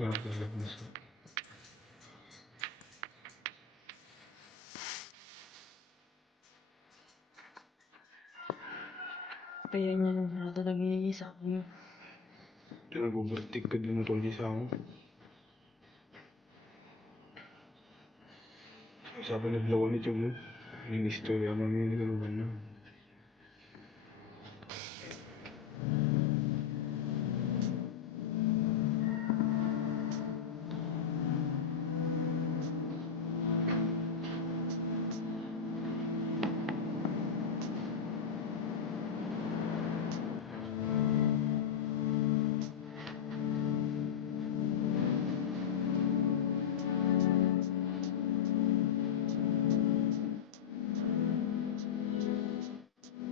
Kaya niya na talaga iisa ko. Nag-overtake ka din tol di sa ako. Sabi naglawan ito mo. Yung istorya mo yung naglawan na.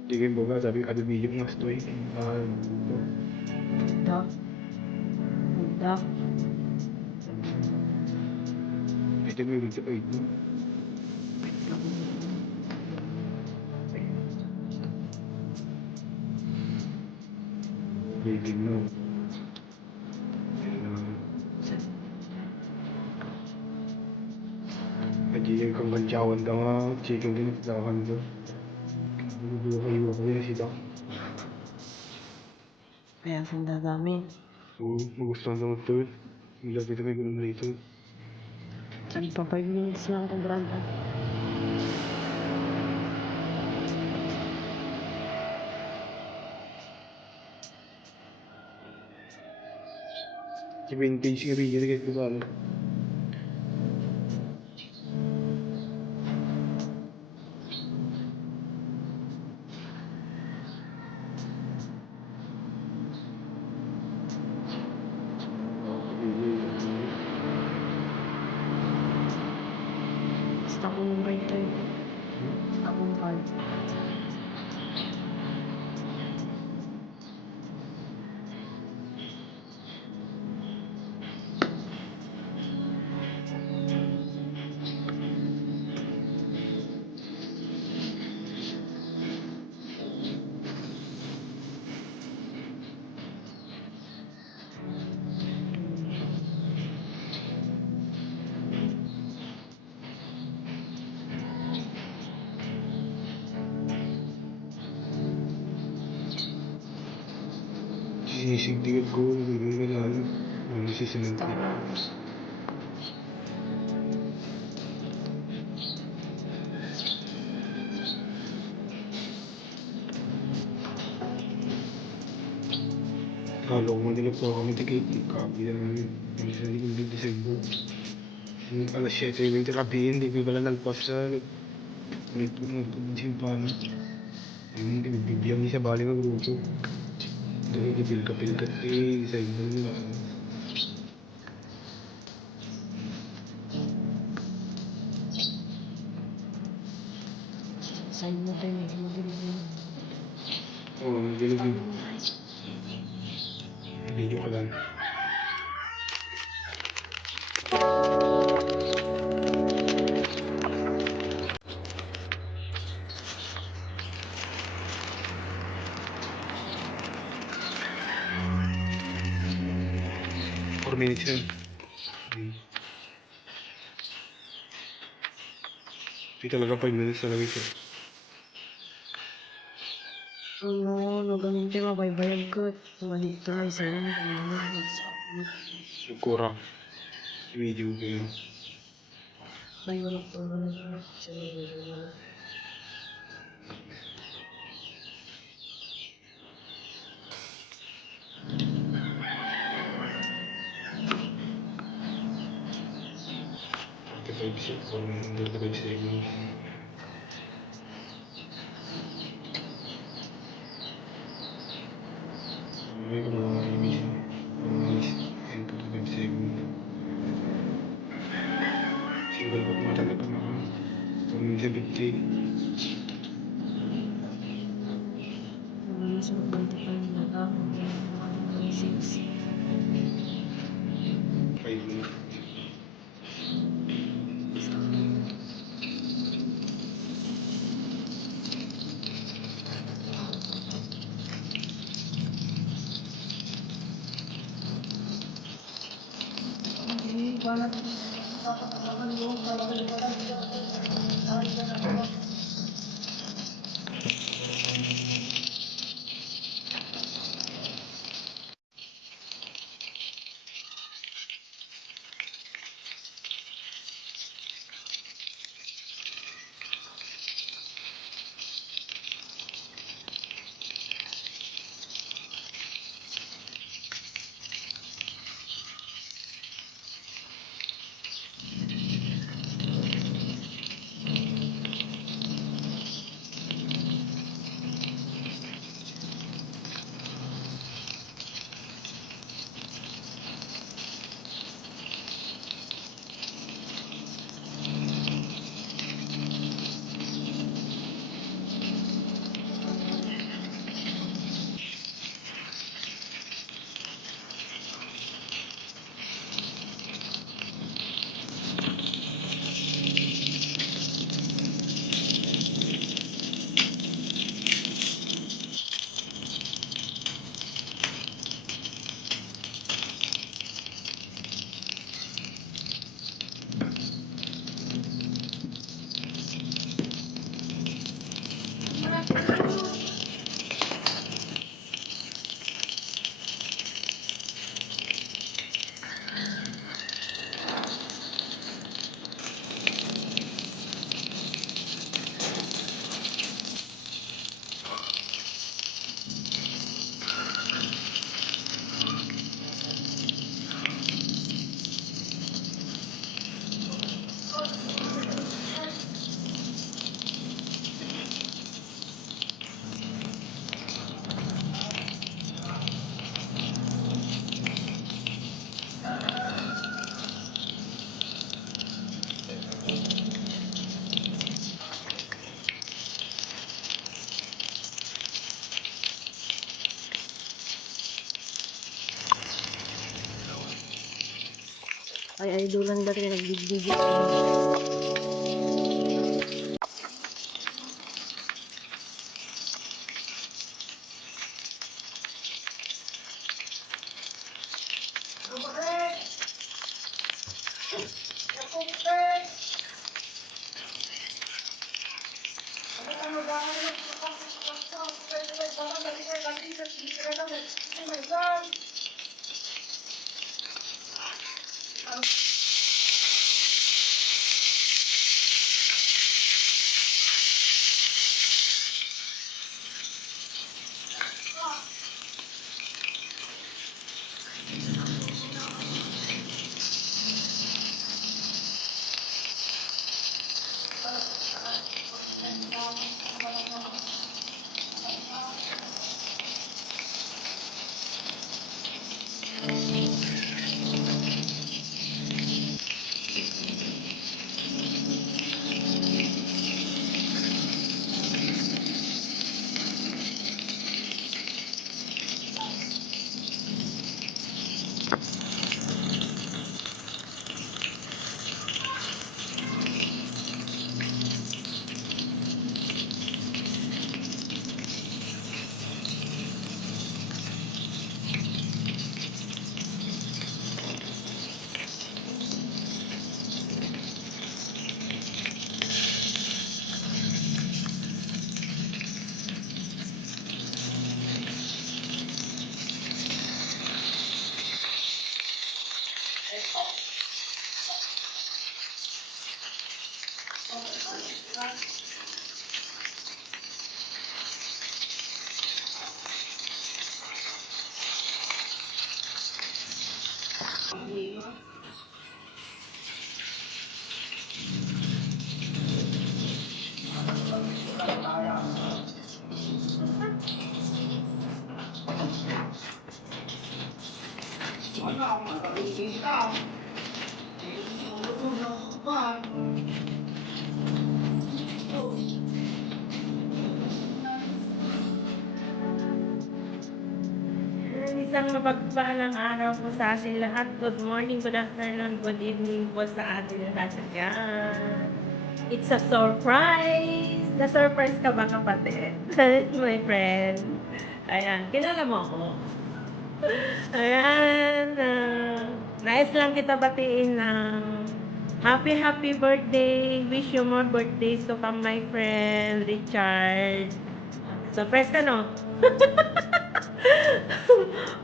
Di kayo baga, sabi ada video mas to eh. Dak. Dak. Ito mo yung ito ito. Waiting now. Jadi kang kancawan daw nga, chicken din sa dawan doon. Buka ko yun si Doc. Kaya sanda namin. Oo, magustuhan daw ito eh. Ilapit kami gano'n rito. Sabi pa 5 minutes na ako branda. Si vintage nga rin, kahit ko sa ano. Basta akong right tayo. Akong card. Sinisigdigan ko, nagiging malalo. Ano sisinag ko. Kala ko manilap po kami ticket. Copy na namin. Yung sa likod ng December. Yung alas 7:20 kapihin, hindi ko pala nagpap sa simpan. Yung bibigyan niya sa bali ng grupo. Dahil ipilka-pilkat eh, December nila. Sign mo tayo. Mag-review. Oo, nilagay. Video ka lang. Four minutes yan. Hindi talaga 5 minutes talaga siya. Ano, nagamitin mo baybayag ko. Mali try sa'yo. Kurang. Video ko yun. May wala pa na siya. Under the 5 seconds. May mga image na. Enter the 5 seconds. Single back mo talaga mga 170. Mga nasa 25 na lang. 26. 5 minutes. Ay, idolan dati na nagbibigay. Isang mapagpalang araw po sa ating lahat. Good morning, good afternoon, good evening po sa ating lahat. Ayan. It's a surprise! Na-surprise ka ba, kapatid? My friend. Ayan. Kilala mo ako? Ayan. Nais lang kita batiin ng happy birthday. Wish you more birthdays to come, my friend, Richard. Surprise ka, no?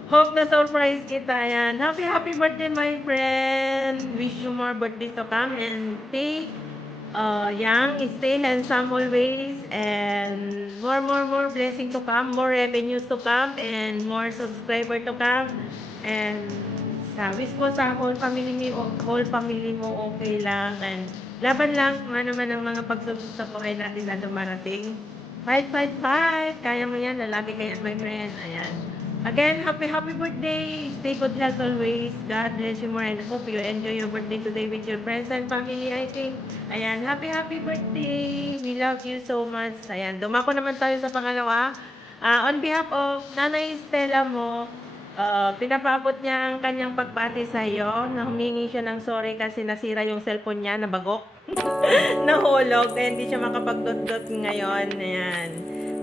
Hope na surprise kita yan. Happy birthday, my friend. Wish you more birthdays to come and stay young, stay handsome always, and more blessing to come, more revenues to come, and more subscriber to come. And sa wish ko sa whole family mo okay lang, and laban lang kung ano man ang mga pagsubok sa buhay natin na dumarating. Fight! Kaya mo yan, lalaki ka yan, my friend. Ayan. Again, happy birthday. Stay good health always. God bless you more and hope you enjoy your birthday today with your friends and family, I think. Ayan, happy birthday. We love you so much. Ayan, dumako naman tayo sa pangalawa. On behalf of Nanay Stella mo, pinapaabot niya ang kanyang pagbati sa iyo na humingi siya ng sorry kasi nasira yung cellphone niya, nabagok. Nahulog, kaya hindi siya makapag-dot-dot ngayon. Ayan.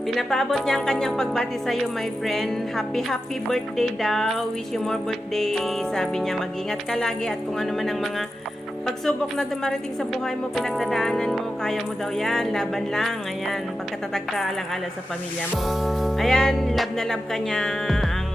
Pinapaabot niya ang kanyang pagbati sa iyo, my friend. Happy birthday daw. Wish you more birthday. Sabi niya, mag-ingat ka lagi at kung ano man ang mga pagsubok na dumarating sa buhay mo, pinagdadaanan mo, kaya mo daw yan. Laban lang. Ayan. Pagkatatag ka, alang-ala sa pamilya mo. Ayan, love na love ka niya ang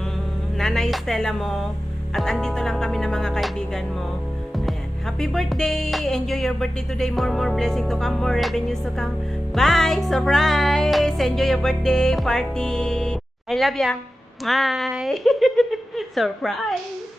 Nanay Stella mo. At andito lang kami ng mga kaibigan mo. Ayan. Happy birthday! Enjoy your birthday today. More blessing to come. More revenues to come. Bye! Surprise! Enjoy your birthday party! I love ya! Bye! Surprise!